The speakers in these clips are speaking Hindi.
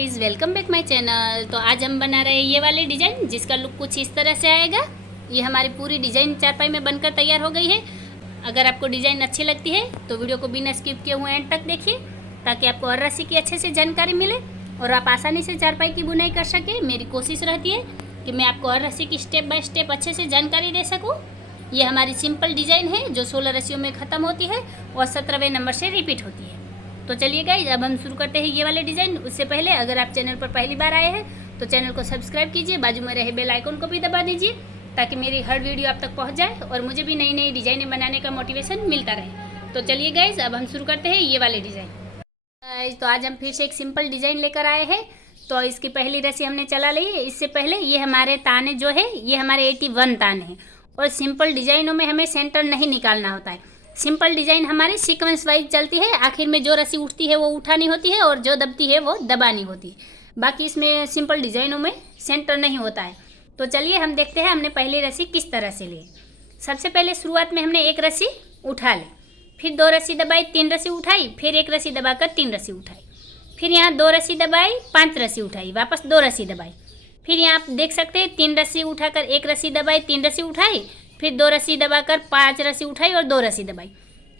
Guys, welcome back my channel. तो आज हम बना रहे हैं ये वाले डिज़ाइन, जिसका लुक कुछ इस तरह से आएगा। ये हमारी पूरी डिज़ाइन चारपाई में बनकर तैयार हो गई है। अगर आपको डिज़ाइन अच्छी लगती है तो वीडियो को बिना स्किप किए हुए एंड तक देखिए, ताकि आपको हर रस्सी की अच्छे से जानकारी मिले और आप आसानी से चारपाई की बुनाई कर सकें। मेरी कोशिश रहती है कि मैं आपको हर रस्सी की स्टेप बाय स्टेप अच्छे से जानकारी दे सकूँ। ये हमारी सिंपल डिज़ाइन है जो 16 रस्सियों में ख़त्म होती है और 17वें नंबर से रिपीट होती है। तो चलिए गाइस, अब हम शुरू करते हैं ये वाले डिज़ाइन। उससे पहले अगर आप चैनल पर पहली बार आए हैं तो चैनल को सब्सक्राइब कीजिए, बाजू में रहे बेल आइकन को भी दबा दीजिए, ताकि मेरी हर वीडियो आप तक पहुंच जाए और मुझे भी नई नई डिज़ाइनें बनाने का मोटिवेशन मिलता रहे। तो चलिए गाइस, अब हम शुरू करते हैं ये वाले डिज़ाइन। तो आज हम फिर से एक सिंपल डिज़ाइन लेकर आए हैं। तो इसकी पहली रस्सी हमने चला ली है। इससे पहले ये हमारे ताने जो है, ये हमारे 81 ताने हैं और सिंपल डिज़ाइनों में हमें सेंटर नहीं निकालना होता है। सिंपल डिज़ाइन हमारी सीक्वेंस वाइज चलती है। आखिर में जो रस्सी उठती है वो उठानी होती है और जो दबती है वो दबानी होती है। बाकी इसमें सिंपल डिज़ाइनों में सेंटर नहीं होता है। तो चलिए हम देखते हैं हमने पहली रस्सी किस तरह से ली। सबसे पहले शुरुआत में हमने एक रस्सी उठा ली, फिर 2 रस्सी दबाई, 3 रस्सी उठाई, फिर 1 रस्सी दबाकर 3 रस्सी उठाई, फिर यहाँ 2 रस्सी दबाई, 5 रस्सी उठाई, वापस 2 रस्सी दबाई, फिर यहाँ आप देख सकते हैं 3 रस्सी उठाकर 1 रस्सी दबाई, 3 रस्सी उठाई, फिर 2 रस्सी दबाकर 5 रस्सी उठाई और 2 रस्सी दबाई।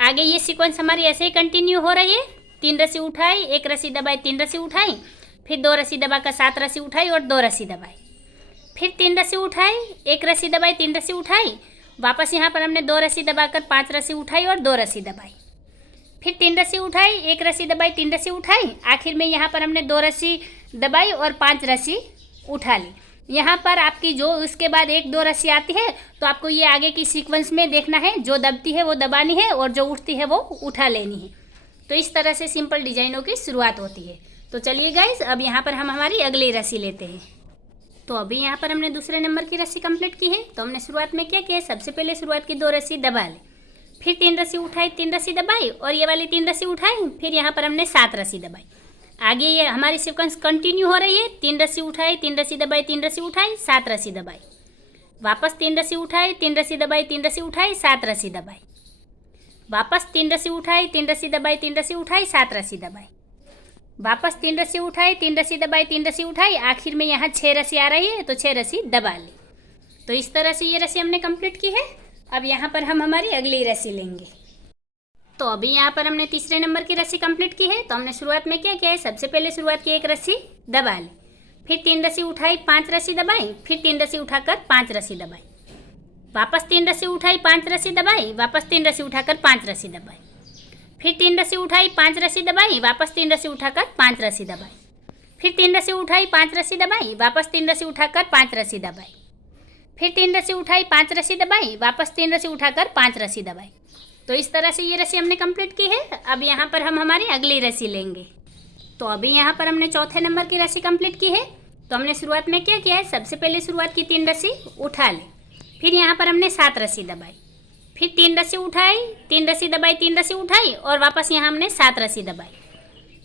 आगे ये सीक्वेंस हमारी ऐसे ही कंटिन्यू हो रही है। 3 रस्सी उठाई, 1 रस्सी दबाई, 3 रस्सी उठाई, फिर 2 रस्सी दबाकर 7 रस्सी उठाई और 2 रस्सी दबाई, फिर 3 रस्सी उठाई, 1 रस्सी दबाई, 3 रस्सी उठाई, वापस यहाँ पर हमने 2 रस्सी दबाकर 5 रस्सी उठाई और 2 रस्सी दबाई, फिर 3 रस्सी उठाई, 1 रस्सी दबाई, 3 रस्सी उठाई, आखिर में यहाँ पर हमने 2 रस्सी दबाई और 5 रस्सी उठा ली। यहाँ पर आपकी जो उसके बाद 1-2 रस्सी आती है तो आपको ये आगे की सीक्वेंस में देखना है। जो दबती है वो दबानी है और जो उठती है वो उठा लेनी है। तो इस तरह से सिंपल डिज़ाइनों की शुरुआत होती है। तो चलिए गाइस, अब यहाँ पर हम हमारी अगली रस्सी लेते हैं। तो अभी यहाँ पर हमने दूसरे नंबर की रस्सी कंप्लीट की है। तो हमने शुरुआत में क्या किया, सबसे पहले शुरुआत की 2 रस्सी दबा ली, फिर 3 रस्सी उठाई, 3 रस्सी दबाई और ये वाली 3 रस्सी उठाई, फिर यहाँ पर हमने 7 रस्सी दबाई। आगे ये हमारी सीक्वेंस कंटिन्यू हो रही है। 3 रस्सी उठाई, 3 रस्सी दबाई, 3 रस्सी उठाई, 7 रस्सी दबाई, वापस 3 रस्सी उठाई, 3 रस्सी दबाई, 3 रस्सी उठाई, 7 रस्सी दबाई, वापस 3 रस्सी उठाई, 3 रस्सी दबाई, 3 रस्सी उठाई, 7 रस्सी दबाई, वापस 3 रस्सी उठाई, 3 रस्सी दबाई, 3 रस्सी उठाई, आखिर में यहाँ 6 रस्सी आ रही है तो 6 रस्सी दबा ली। तो इस तरह से ये रस्सी हमने कंप्लीट की है। अब यहाँ पर हम हमारी अगली रस्सी लेंगे। तो अभी यहाँ पर हमने तीसरे नंबर की रस्सी कंप्लीट की है। तो हमने शुरुआत में क्या किया है, सबसे पहले शुरुआत की 1 रस्सी दबा ली, फिर 3 रस्सी उठाई, 5 रस्सी दबाई, फिर 3 रस्सी उठाकर 5 रस्सी दबाई, वापस 3 रस्सी उठाई, 5 रस्सी दबाई, वापस 3 रस्सी उठाकर 5 रस्सी दबाई, फिर 3 रस्सी उठाई, 5 रस्सी दबाई, वापस 3 रस्सी उठाकर 5 रस्सी दबाई, फिर 3 रस्सी उठाई, 5 रस्सी दबाई, वापस 3 रस्सी उठाकर 5 रस्सी दबाई, फिर 3 रस्सी उठाई, 5 रस्सी दबाई, वापस 3 रस्सी उठाकर 5 रस्सी दबाई। तो इस तरह से ये रस्सी हमने कंप्लीट की है। अब यहाँ पर हम हमारी अगली रस्सी लेंगे। तो अभी यहाँ पर हमने चौथे नंबर की रस्सी कंप्लीट की है। तो हमने शुरुआत में क्या किया है, सबसे पहले शुरुआत की 3 रस्सी उठा ली, फिर यहाँ पर हमने 7 रस्सी दबाई, फिर 3 रस्सी उठाई, 3 रस्सी दबाई, 3 रस्सी उठाई और वापस यहाँ हमने 7 रस्सी दबाई,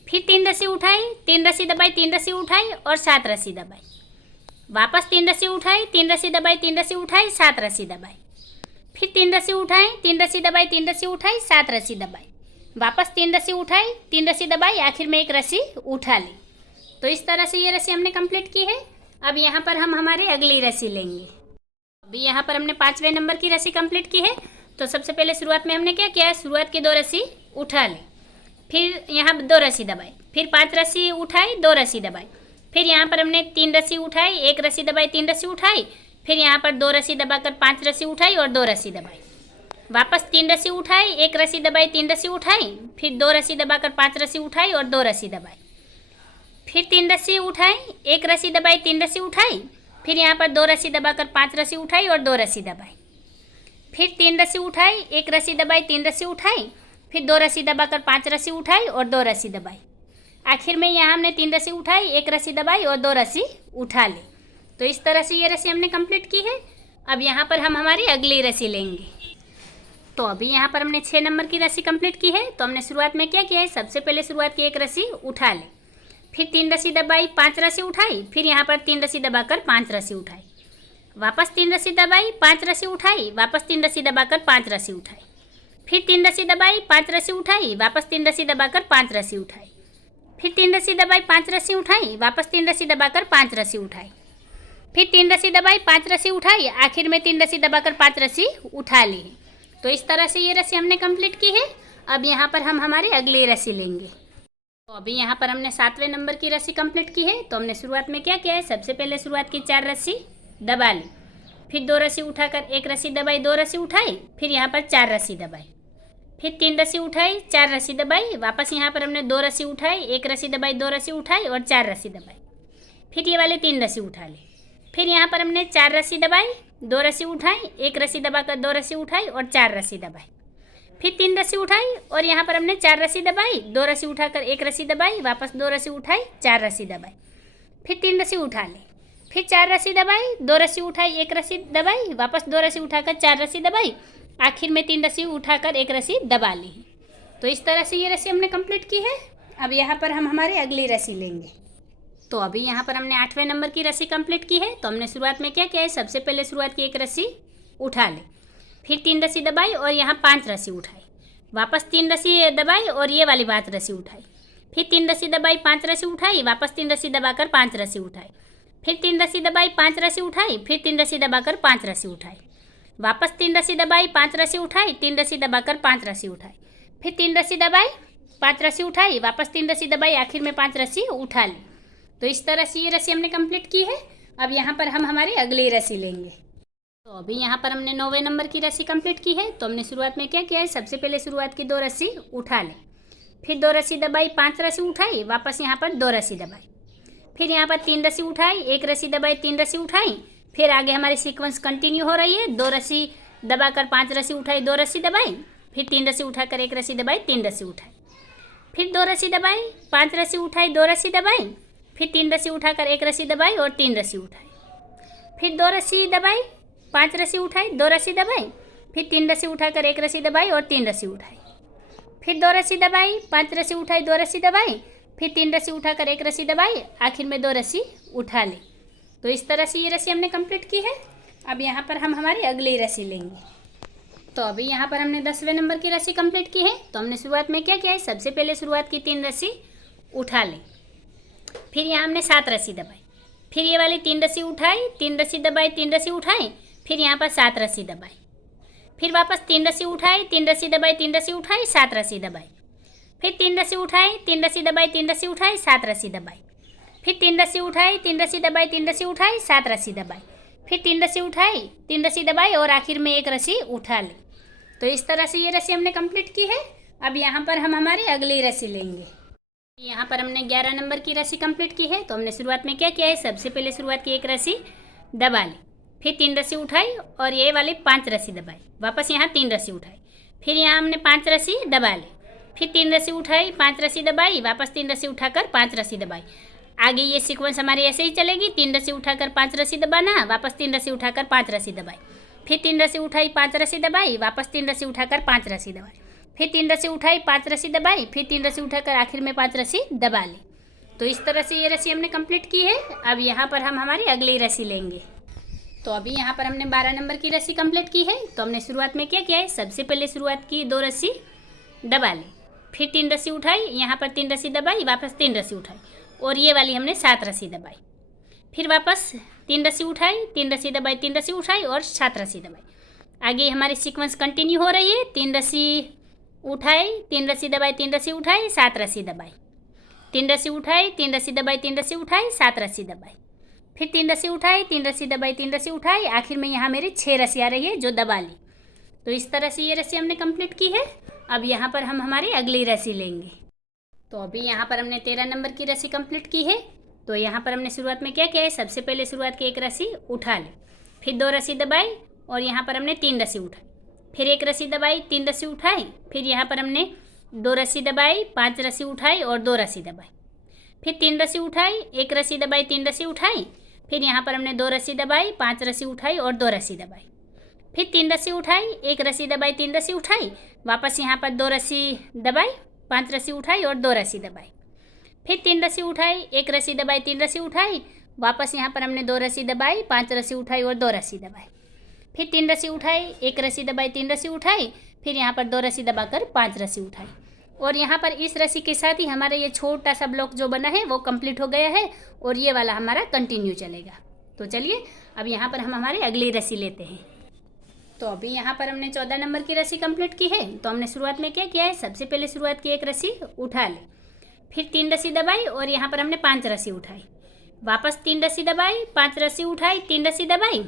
फिर 3 रस्सी उठाई, 3 रस्सी दबाई, 3 रस्सी उठाई और 7 रस्सी दबाई, वापस 3 रस्सी उठाई, 3 रस्सी दबाई, 3 रस्सी उठाई, 7 रस्सी दबाई, फिर 3 रस्सी उठाई, 3 रस्सी दबाई, 3 रस्सी उठाई, 7 रस्सी दबाई, वापस 3 रस्सी उठाई, 3 रस्सी दबाई, आखिर में 1 रस्सी उठा ली। तो इस तरह से ये रस्सी हमने कंप्लीट की है। अब यहाँ पर हम हमारी अगली रस्सी लेंगे। अभी यहाँ पर हमने 5वें नंबर की रस्सी कंप्लीट की है। तो सबसे पहले शुरुआत में हमने क्या किया, शुरुआत की 2 रस्सी उठा ली, फिर यहाँ 2 रस्सी दबाई, फिर 5 रस्सी उठाई, 2 रस्सी दबाई, फिर यहाँ पर हमने 3 रस्सी उठाई, 1 रस्सी दबाई, 3 रस्सी उठाई, फिर यहाँ पर 2 रस्सी दबाकर 5 रस्सी उठाई और 2 रस्सी दबाई, वापस 3 रस्सी उठाई, 1 रस्सी दबाई, 3 रस्सी उठाई, फिर 2 रस्सी दबाकर 5 रस्सी उठाई और 2 रस्सी दबाई, फिर 3 रस्सी उठाई, 1 रस्सी दबाई, 3 रस्सी उठाई, फिर यहाँ पर 2 रस्सी दबाकर 5 रस्सी उठाई और 2 रस्सी दबाई, फिर 3 रस्सी उठाई, 1 रस्सी दबाई, 3 रस्सी उठाई, फिर 2 रस्सी दबाकर 5 रस्सी उठाई और 2 रस्सी दबाई, आखिर में यहाँ हमने 3 रस्सी उठाई, 1 रस्सी दबाई और 2 रस्सी उठा ली। तो इस तरह से ये रस्सी हमने कंप्लीट की है। अब यहाँ पर हम हमारी अगली रस्सी लेंगे। तो अभी यहाँ पर हमने 6 नंबर की रस्सी कंप्लीट की है। तो हमने शुरुआत में क्या किया है, सबसे पहले शुरुआत की 1 रस्सी उठा ली, फिर 3 रस्सी दबाई, 5 रस्सी उठाई, फिर यहाँ पर 3 रस्सी दबाकर 5 रस्सी उठाई, वापस 3 रस्सी दबाई, 5 रस्सी उठाई, वापस 3 रस्सी दबाकर 5 रस्सी उठाई, फिर 3 रस्सी दबाई, 5 रस्सी उठाई, वापस 3 रस्सी दबाकर 5 रस्सी उठाई, फिर 3 रस्सी दबाई, 5 रस्सी उठाई, वापस 3 रस्सी दबाकर 5 रस्सी उठाई, फिर 3 रस्सी दबाई, 5 रस्सी उठाई, आखिर में 3 रस्सी दबाकर 5 रस्सी उठा ली। तो इस तरह से ये रस्सी हमने कंप्लीट की है। अब यहाँ पर हम हमारी अगली रस्सी लेंगे। तो अभी यहाँ पर हमने 7वें नंबर की रस्सी कंप्लीट की है। तो हमने शुरुआत में क्या किया है, सबसे पहले शुरुआत की 4 रस्सी दबा ली, फिर 2 रस्सी उठाकर 1 रस्सी दबाई, 2 रस्सी उठाई, फिर यहाँ पर 4 रस्सी दबाई, फिर 3 रस्सी उठाई, 4 रस्सी दबाई, वापस यहाँ पर हमने 2 रस्सी उठाई, 1 रस्सी दबाई, 2 रस्सी उठाई और 4 रस्सी दबाई, फिर ये वाले 3 रस्सी उठा ली, फिर यहाँ पर हमने 4 रस्सी दबाई, 2 रस्सी उठाई, 1 रस्सी दबाकर 2 रस्सी उठाई और 4 रस्सी दबाई, फिर 3 रस्सी उठाई और यहाँ पर हमने 4 रस्सी दबाई, 2 रस्सी उठाकर 1 रस्सी दबाई, वापस 2 रस्सी उठाई, 4 रस्सी दबाई, फिर 3 रस्सी उठा ली, फिर 4 रस्सी दबाई, 2 रस्सी उठाई, 1 रस्सी दबाई, वापस 2 रस्सी उठाकर 4 रस्सी दबाई, आखिर में 3 रस्सी उठाकर 1 रस्सी दबा ली। तो इस तरह से ये रस्सी हमने कंप्लीट की है। अब यहाँ पर हम हमारी अगली रस्सी लेंगे। तो अभी यहाँ पर हमने 8वें नंबर की रस्सी कंप्लीट की है। तो हमने शुरुआत में क्या किया है, सबसे पहले शुरुआत की 1 रस्सी उठा ली, फिर 3 रस्सी दबाई और यहाँ 5 रस्सी उठाई, वापस 3 रस्सी दबाई और ये वाली 5 रस्सी उठाई, फिर 3 रस्सी दबाई, 5 रस्सी उठाई, वापस 3 रस्सी दबाकर 5 रस्सी उठाई, फिर 3 रस्सी दबाई, 5 रस्सी उठाई, फिर 3 रस्सी दबाकर 5 रस्सी उठाई, वापस 3 रस्सी दबाई, 5 रस्सी उठाई, 3 रस्सी दबाकर 5 रस्सी उठाई, फिर 3 रस्सी दबाई, 5 रस्सी उठाई, वापस 3 रस्सी दबाई, आखिर में 5 रस्सी उठा ली। तो इस तरह से ये रस्सी हमने कंप्लीट की है। अब यहाँ पर हम हमारी अगली रस्सी लेंगे। तो अभी यहाँ पर हमने 9वें नंबर की रस्सी कंप्लीट की है। तो हमने शुरुआत में क्या किया है, सबसे पहले शुरुआत की 2 रस्सी उठा ली, फिर 2 रस्सी दबाई, 5 रस्सी उठाई, वापस यहाँ पर 2 रस्सी दबाई, फिर यहाँ पर 3 रस्सी उठाई, 1 रस्सी दबाई, 3 रस्सी उठाई, फिर आगे हमारी सीक्वेंस कंटिन्यू हो रही है। 2 रस्सी दबाकर 5 रस्सी उठाई, 2 रस्सी दबाई, फिर 3 रस्सी उठाकर 1 रस्सी दबाई, 3 रस्सी उठाई, फिर 2 रस्सी दबाई, 5 रस्सी उठाई, 2 रस्सी दबाई, फिर 3 रस्सी उठाकर 1 रस्सी दबाई और 3 रस्सी उठाई, फिर 2 रस्सी दबाई, 5 रस्सी उठाई, 2 रस्सी दबाई, फिर 3 रस्सी उठाकर 1 रस्सी दबाई और 3 रस्सी उठाई, फिर 2 रस्सी दबाई, 5 रस्सी उठाई, 2 रस्सी दबाई, फिर 3 रस्सी उठाकर 1 रस्सी दबाई, आखिर में 2 रस्सी उठा ली। तो इस तरह से ये रस्सी हमने कंप्लीट की है। अब यहाँ पर हम हमारी अगली रस्सी लेंगे। तो अभी यहाँ पर हमने 10वें नंबर की रस्सी कंप्लीट की है। तो हमने शुरुआत में क्या किया है, सबसे पहले शुरुआत की 3 रस्सी उठा ली, फिर यहाँ हमने 7 रस्सी दबाई, फिर ये वाली 3 रस्सी उठाई, 3 रस्सी दबाई, 3 रस्सी उठाई, फिर यहाँ पर 7 रस्सी दबाई, फिर वापस 3 रस्सी उठाई, 3 रस्सी दबाई, 3 रस्सी उठाई, 7 रस्सी दबाई, फिर 3 रस्सी उठाई, 3 रस्सी दबाई, 3 रस्सी उठाई, 7 रस्सी दबाई, फिर 3 रस्सी उठाई, 3 रस्सी दबाई, 3 रस्सी उठाई, 7 रस्सी दबाई, फिर 3 रस्सी उठाई, 3 रस्सी दबाई और आखिर में 1 रस्सी उठा ली। तो इस तरह से ये रस्सी हमने कंप्लीट की है। अब यहाँ पर हम हमारी अगली रस्सी लेंगे। यहाँ पर हमने 11 नंबर की रस्सी कंप्लीट की है। तो हमने शुरुआत में क्या किया है, सबसे पहले शुरुआत की 1 रस्सी दबा ली, फिर 3 रस्सी उठाई और ये वाली 5 रस्सी दबाई, वापस यहाँ 3 रस्सी उठाई, फिर यहाँ हमने 5 रस्सी दबा ली, फिर 3 रस्सी उठाई, 5 रस्सी दबाई, वापस 3 रस्सी उठाकर 5 रस्सी दबाई। आगे ये सीक्वेंस हमारी ऐसे ही चलेगी, 3 रस्सी उठाकर 5 रस्सी दबाना, वापस 3 रस्सी उठाकर 5 रस्सी दबाई, फिर 3 रस्सी उठाई, 5 रस्सी दबाई, वापस 3 रस्सी उठाकर 5 रस्सी दबाई, फिर 3 रस्सी उठाई, 5 रस्सी दबाई, फिर 3 रस्सी उठाकर आखिर में 5 रस्सी दबा ली। तो इस तरह से ये रस्सी हमने कंप्लीट की है। अब यहाँ पर हम हमारी अगली रस्सी लेंगे। तो अभी यहाँ पर हमने 12 नंबर की रस्सी कंप्लीट की है। तो हमने शुरुआत में क्या किया है, सबसे पहले शुरुआत की 2 रस्सी दबा ली, फिर 3 रस्सी उठाई, यहाँ पर 3 रस्सी दबाई, वापस 3 रस्सी उठाई और ये वाली हमने 7 रस्सी दबाई, फिर वापस 3 रस्सी उठाई, 3 रस्सी दबाई, 3 रस्सी उठाई और 7 रस्सी दबाई। आगे हमारी सीक्वेंस कंटिन्यू हो रही है। 3 रस्सी उठाई, 3 रस्सी दबाई, 3 रस्सी उठाई, 7 रस्सी दबाई, 3 रस्सी उठाई, 3 रस्सी दबाई, 3 रस्सी उठाई, 7 रस्सी दबाई, फिर 3 रस्सी उठाई, 3 रस्सी दबाई, 3 रस्सी उठाई, आखिर में यहाँ मेरी 6 रस्सी आ रही है जो दबा ली। तो इस तरह से ये रस्सी हमने कंप्लीट की है। अब यहाँ पर हम हमारी अगली रस्सी लेंगे। तो अभी यहाँ पर हमने 13 नंबर की रस्सी कंप्लीट की है। तो यहाँ पर हमने शुरुआत में क्या किया है, सबसे पहले शुरुआत की 1 रस्सी उठा ली, फिर 2 रस्सी दबाई और यहाँ पर हमने 3 रस्सी उठाई, फिर 1 रस्सी दबाई, 3 रस्सी उठाई, फिर यहाँ पर हमने 2 रस्सी दबाई, 5 रस्सी उठाई और 2 रस्सी दबाई, फिर 3 रस्सी उठाई, 1 रस्सी दबाई, 3 रस्सी उठाई, फिर यहाँ पर हमने 2 रस्सी दबाई, 5 रस्सी उठाई और 2 रस्सी दबाई, फिर 3 रस्सी उठाई, 1 रस्सी दबाई, 3 रस्सी उठाई, वापस यहाँ पर 2 रस्सी दबाई, 5 रस्सी उठाई और 2 रस्सी दबाई, फिर 3 रस्सी उठाई, 1 रस्सी दबाई, 3 रस्सी उठाई, वापस यहाँ पर हमने 2 रस्सी दबाई, 5 रस्सी उठाई और 2 रस्सी दबाई, फिर 3 रस्सी उठाई, 1 रस्सी दबाई, 3 रस्सी उठाई, फिर यहाँ पर 2 रस्सी दबाकर 5 रस्सी उठाई, और यहाँ पर इस रस्सी के साथ ही हमारा ये छोटा सा ब्लॉक जो बना है वो कंप्लीट हो गया है और ये वाला हमारा कंटिन्यू चलेगा। तो चलिए अब यहाँ पर हम हमारी अगली रस्सी लेते हैं। तो अभी यहाँ पर हमने 14 नंबर की रस्सी कंप्लीट की है। तो हमने शुरुआत में क्या किया है, सबसे पहले शुरुआत की एक रस्सी उठा ली, फिर 3 रस्सी दबाई और यहाँ पर हमने 5 रस्सी उठाई, वापस 3 रस्सी दबाई, 5 रस्सी उठाई, 3 रस्सी दबाई,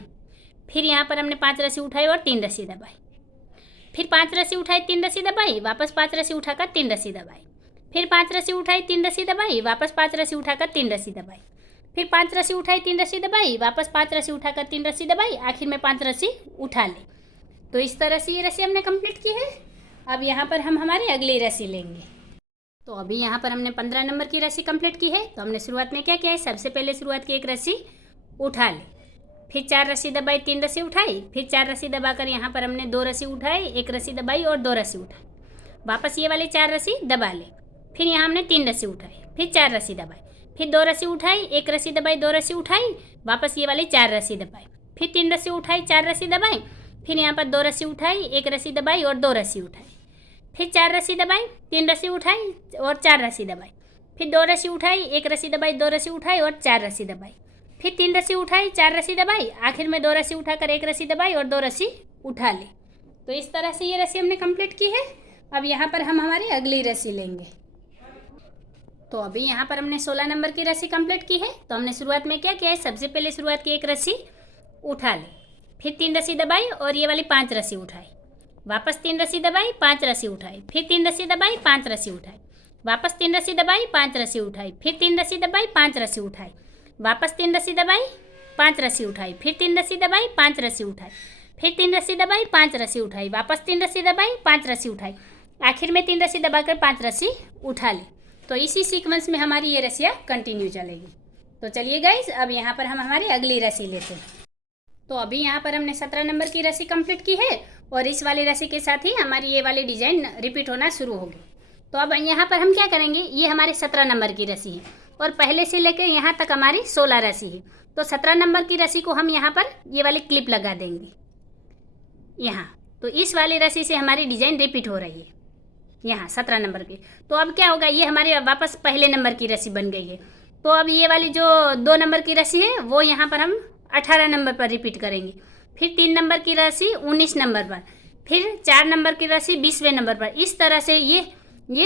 फिर यहाँ पर हमने 5 रस्सी उठाई और 3 रस्सी दबाई, फिर 5 रस्सी उठाई, 3 रस्सी दबाई, वापस 5 रस्सी उठाकर 3 रस्सी दबाई, फिर 5 रस्सी उठाई, 3 रस्सी दबाई, वापस 5 रस्सी उठाकर 3 रस्सी दबाई, फिर 5 रस्सी उठाई, 3 रस्सी दबाई, वापस 5 रस्सी उठाकर 3 रस्सी दबाई, आखिर में 5 रस्सी उठा ली। तो इस तरह से ये रस्सी हमने कंप्लीट की है। अब यहाँ पर हम हमारी अगली रस्सी लेंगे। तो अभी यहाँ पर हमने 15 नंबर की रस्सी कंप्लीट की है। तो हमने शुरुआत में क्या किया है, सबसे पहले शुरुआत की एक रस्सी उठा ली, फिर 4 रस्सी दबाई, 3 रस्सी उठाई, फिर 4 रस्सी दबाकर यहाँ पर हमने 2 रस्सी उठाई, 1 रस्सी दबाई और 2 रस्सी उठाई, वापस ये वाली 4 रस्सी दबा ली, फिर यहाँ हमने 3 रस्सी उठाई, फिर 4 रस्सी दबाई, फिर 2 रस्सी उठाई, 1 रस्सी दबाई, 2 रस्सी उठाई, वापस ये वाली 4 रस्सी दबाई, फिर 3 रस्सी उठाई, 4 रस्सी दबाई, फिर यहाँ पर 2 रस्सी उठाई, 1 रस्सी दबाई और 2 रस्सी उठाई, फिर 4 रस्सी दबाई, 3 रस्सी उठाई और 4 रस्सी दबाई, फिर 2 रस्सी उठाई, 1 रस्सी दबाई, 2 रस्सी उठाई और 4 रस्सी दबाई, फिर 3 रस्सी उठाई, 4 रस्सी दबाई, आखिर में 2 रस्सी उठाकर 1 रस्सी दबाई और 2 रस्सी उठा ली। तो इस तरह से ये रस्सी हमने कंप्लीट की है। अब यहाँ पर हम हमारी अगली रस्सी लेंगे। तो अभी यहाँ पर हमने 16 नंबर की रस्सी कंप्लीट की है। तो हमने शुरुआत में क्या किया है, सबसे पहले शुरुआत की एक रस्सी उठा ली, फिर 3 रस्सी दबाई और ये वाली 5 रस्सी उठाई, वापस 3 रस्सी दबाई, 5 रस्सी उठाई, फिर 3 रस्सी दबाई, 5 रस्सी उठाई, वापस 3 रस्सी दबाई, 5 रस्सी उठाई, फिर 3 रस्सी दबाई, 5 रस्सी उठाई, वापस 3 रस्सी दबाई, 5 रस्सी उठाई, फिर 3 रस्सी दबाई, 5 रस्सी उठाई, फिर 3 रस्सी दबाई, 5 रस्सी उठाई, वापस 3 रस्सी दबाई, 5 रस्सी उठाई, आखिर में 3 रस्सी दबाकर 5 रस्सी उठा ली। तो इसी सीक्वेंस में हमारी ये रस्सियाँ कंटिन्यू चलेगी। तो चलिए गाइस अब यहाँ पर हम हमारी अगली रस्सी लेते हैं। तो अभी यहाँ पर हमने 17 नंबर की रस्सी कंप्लीट की है और इस वाली रस्सी के साथ ही हमारी ये वाली डिज़ाइन रिपीट होना शुरू होगी। तो अब यहाँ पर हम क्या करेंगे, ये हमारी 17 नंबर की रस्सी है और पहले से लेकर यहाँ तक हमारी 16 रस्सी है। तो 17 नंबर की रस्सी को हम यहाँ पर ये वाली क्लिप लगा देंगे यहाँ। तो इस वाली रस्सी से हमारी डिज़ाइन रिपीट हो रही है यहाँ 17 नंबर की। तो अब क्या होगा, ये हमारे वापस पहले नंबर की रस्सी बन गई है। तो अब ये वाली जो 2 नंबर की रस्सी है वो यहाँ पर हम 18 नंबर पर रिपीट करेंगे, फिर 3 नंबर की रस्सी 19 नंबर पर, फिर 4 नंबर की रस्सी 20वें नंबर पर। इस तरह से ये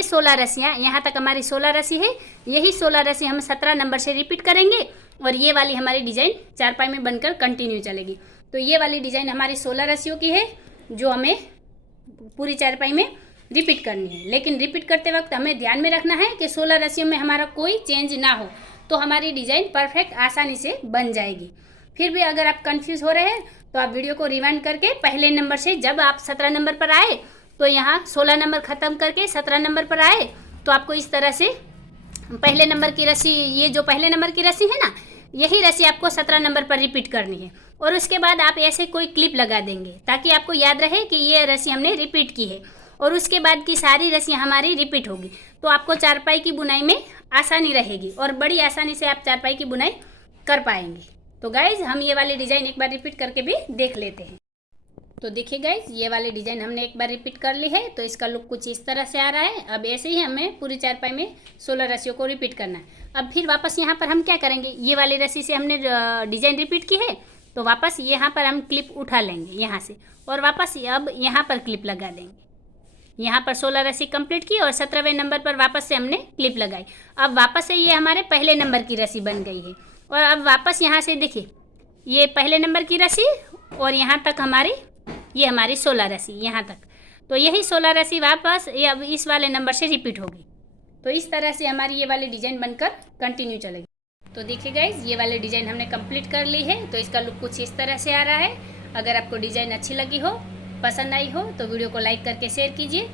16 रस्सियाँ, यहाँ तक हमारी 16 रस्सी है। यही 16 रस्सी हम 17 नंबर से रिपीट करेंगे और ये वाली हमारी डिज़ाइन चारपाई में बनकर कंटिन्यू चलेगी। तो ये वाली डिज़ाइन हमारी 16 रस्सियों की है जो हमें पूरी चारपाई में रिपीट करनी है। लेकिन रिपीट करते वक्त हमें ध्यान में रखना है कि 16 रस्सियों में हमारा कोई चेंज ना हो, तो हमारी डिज़ाइन परफेक्ट आसानी से बन जाएगी। फिर भी अगर आप कंफ्यूज हो रहे हैं तो आप वीडियो को रिवाइंड करके पहले नंबर से जब आप 17 नंबर पर आए तो यहाँ 16 नंबर ख़त्म करके 17 नंबर पर आए तो आपको इस तरह से पहले नंबर की रस्सी, ये जो पहले नंबर की रस्सी है ना, यही रस्सी आपको 17 नंबर पर रिपीट करनी है। और उसके बाद आप ऐसे कोई क्लिप लगा देंगे ताकि आपको याद रहे कि ये रस्सी हमने रिपीट की है और उसके बाद की सारी रस्सियाँ हमारी रिपीट होगी। तो आपको चारपाई की बुनाई में आसानी रहेगी और बड़ी आसानी से आप चारपाई की बुनाई कर पाएंगे। तो गाइज हम ये वाली डिज़ाइन एक बार रिपीट करके भी देख लेते हैं। तो देखिए गाइज ये वाली डिज़ाइन हमने एक बार रिपीट कर ली है। तो इसका लुक कुछ इस तरह से आ रहा है। अब ऐसे ही हमें पूरी चारपाई में 16 रस्सियों को रिपीट करना है। अब फिर वापस यहाँ पर हम क्या करेंगे, ये वाली रस्सी से हमने डिज़ाइन रिपीट की है तो वापस यहाँ पर हम क्लिप उठा लेंगे यहाँ से और वापस अब यहाँ पर क्लिप लगा देंगे। यहाँ पर 16 रस्सी कंप्लीट की और 17वें नंबर पर वापस से हमने क्लिप लगाई। अब वापस से ये हमारे पहले नंबर की रस्सी बन गई है और अब वापस यहाँ से देखिए ये पहले नंबर की रस्सी और यहाँ तक ये हमारी 16 रस्सी यहाँ तक। तो यही 16 रस्सी वापस ये अब इस वाले नंबर से रिपीट होगी। तो इस तरह से हमारी ये वाली डिज़ाइन बनकर कंटिन्यू चलेगी। तो देखिए गाइज ये वाली डिज़ाइन हमने कंप्लीट कर ली है। तो इसका लुक कुछ इस तरह से आ रहा है। अगर आपको डिज़ाइन अच्छी लगी हो, पसंद आई हो तो वीडियो को लाइक करके शेयर कीजिए,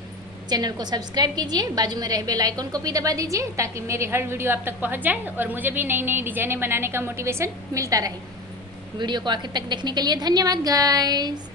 चैनल को सब्सक्राइब कीजिए, बाजू में रहे बेल आइकन को भी दबा दीजिए ताकि मेरी हर वीडियो आप तक पहुंच जाए और मुझे भी नई नई डिज़ाइनें बनाने का मोटिवेशन मिलता रहे। वीडियो को आखिर तक देखने के लिए धन्यवाद गाइस।